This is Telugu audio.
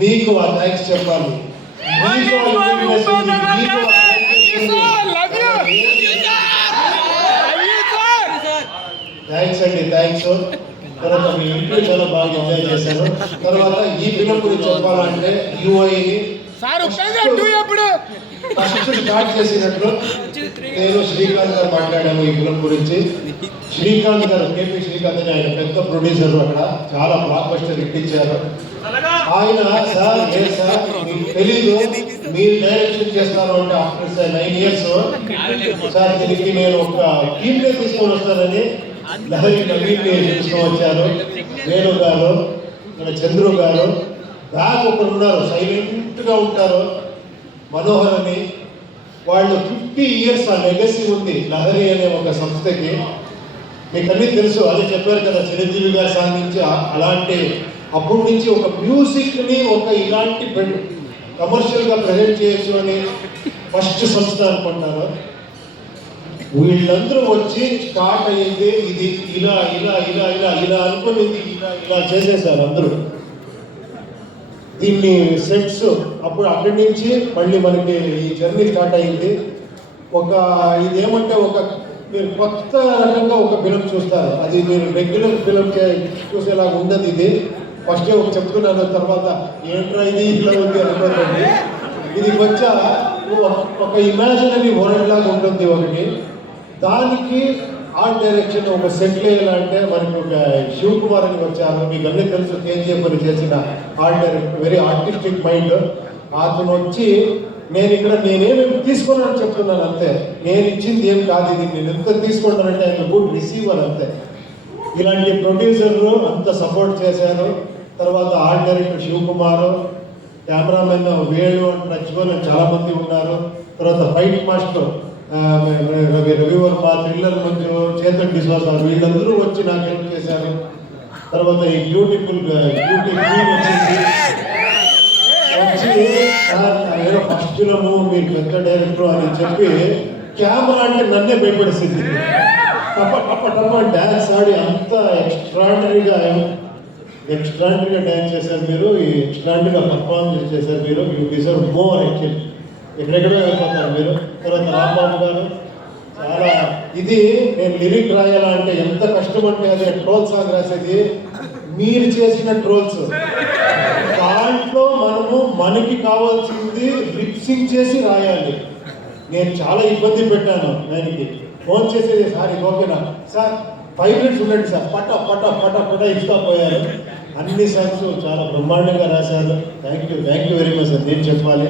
మీకు ఆ థ్యాంక్స్ చెప్పాలి. థ్యాంక్స్ అండి థ్యాంక్స్. తర్వాత మీ ఇంట్లో చాలా బాగా ఎంజాయ్ చేశారు. తర్వాత ఈ ఫిలిం గురించి చెప్పాలంటే యూఐని ఫస్ట్ స్టార్ట్ చేసినట్లు నేను శ్రీకాంత్ గారు మాట్లాడాము ఈ ఫిలం గురించి. శ్రీకాంత్ గారు కేపీ శ్రీకాంత్ అని ఆయన పెద్ద ప్రొడ్యూసర్ అక్కడ. చాలా బ్లాక్ బస్టర్ ఇప్పించారు ఆయన సార్ ఏ సార్ మీకు తెలీదు. మీరు డైరెక్షన్ చేస్తారు అంటే ఆఫ్టర్ నైన్ ఇయర్స్ సార్ దీనికి నేను ఒక టీమ్ నే తీసుకొని వస్తానని లహరి నవీన్ తీసుకొని వచ్చారు. వేణు గారు మన చంద్రు గారు. బ్యాక్ ఒకరు ఉన్నారు. సైలెంట్గా ఉంటారు. మనోహర్ అని వాళ్ళు ఫిఫ్టీ ఇయర్స్ ఆ లెగసీ ఉంది లహరి అనే ఒక సంస్థకి. మీకు అన్నీ తెలుసు అదే చెప్పారు కదా చిరంజీవి గారు సాధించి అలాంటి అప్పటి నుంచి ఒక మ్యూజిక్ని ఒక ఇలాంటి కమర్షియల్గా ప్రజెంట్ చేయొచ్చు అని ఫస్ట్ సంస్థ అనుకుంటారు. వీళ్ళందరూ వచ్చి స్టార్ట్ అయ్యింది ఇది ఇలా ఇలా ఇలా ఇలా ఇలా అనుకునేది ఇలా ఇలా చేసేసారు అందరూ. దీన్ని సెట్స్ అప్పుడు అక్కడి నుంచి మళ్ళీ మనకి ఈ జర్నీ స్టార్ట్ అయింది. ఒక ఇదేమంటే ఒక మీరు కొత్త రకంగా ఒక ఫిలం చూస్తారు. అది మీరు రెగ్యులర్ ఫిలం చూసేలా ఉండదు ఇది. ఫస్ట్ ఒక చెప్తున్నాను తర్వాత ఏంట్రా ఇది ఇట్లా ఉంది అనుకోండి ఇది కొంచెం ఒక- ఒక ఇమాజినరీ వరల్డ్ లాగా ఉంటుంది ఒకటి. దానికి ఆర్ట్ డైరెక్షన్ ఒక సెటిల్ వేయాలంటే మనకి ఒక శివ్ కుమార్ అని వచ్చారు. మీకు అన్నీ తెలుసు కేజీఎఫ్ అని చేసిన art director very artistic mind అతను వచ్చి నేను ఇక్కడ నేనేమేమి తీసుకున్నాను చెప్తున్నాను అంతే. నేను ఇచ్చింది ఏం కాదు ఇది. నేను ఎంత తీసుకుంటానంటే ఆయన గుడ్ రిసీవర్ అంతే. ఇలాంటి ప్రొడ్యూసర్లు అంత సపోర్ట్ చేశారు. తర్వాత art director Shivakumar cameraman Venu and నచ్చుకొని చాలా మంది ఉన్నారు. తర్వాత fight master Ravi Ravivarma thriller Manju Chetan D'Souza వీళ్ళందరూ వచ్చి నాకు హెల్ప్ చేశారు. తర్వాత ఈ బ్యూటిఫుల్ బ్యూటీ క్వీన్ వచ్చేసి వచ్చి సార్ ఏదో ఫస్ట్ ఫిలము మీరు పెద్ద డైరెక్టర్ అని చెప్పి కెమెరా అంటే నన్నే భయపడేసింది. టప టప్ప టప్ప డ్యాన్స్ ఆడి అంత ఎక్స్ట్రాడినరీగా ఎక్స్ట్రాడినరీగా డ్యాన్స్ చేశారు మీరు. ఈ ఎక్స్ట్రాడనరీగా పర్ఫార్మ్ చేశారు మీరు. యూ డిజర్వ్ మోర్ యాక్చువల్లీ ఎక్కడెక్కడో వెళ్ళిపోతారు మీరు? తర్వాత రాంబాబు గారు? చాలా ఇది నేను లిరిక్ రాయాలంటే ఎంత కష్టం అంటే అదే ట్రోల్ సాంగ్ రాసేది. మీరు చేసిన ట్రోల్స్. దాంట్లో మనము మనకి కావాల్సింది లిప్సింగ్ చేసి రాయాలి. నేను చాలా ఇబ్బంది పెట్టాను దానికి ఫోన్ చేసేది సార్ ఇది ఓకేనా? సార్ ఫైవ్ మినిట్స్ ఉండండి సార్. పట పట పట పట ఇస్తా పోయారు. అన్ని సాంగ్స్ చాలా బ్రహ్మాండంగా రాశారు. Thank you thank you very much sir. నేను చెప్పాలి.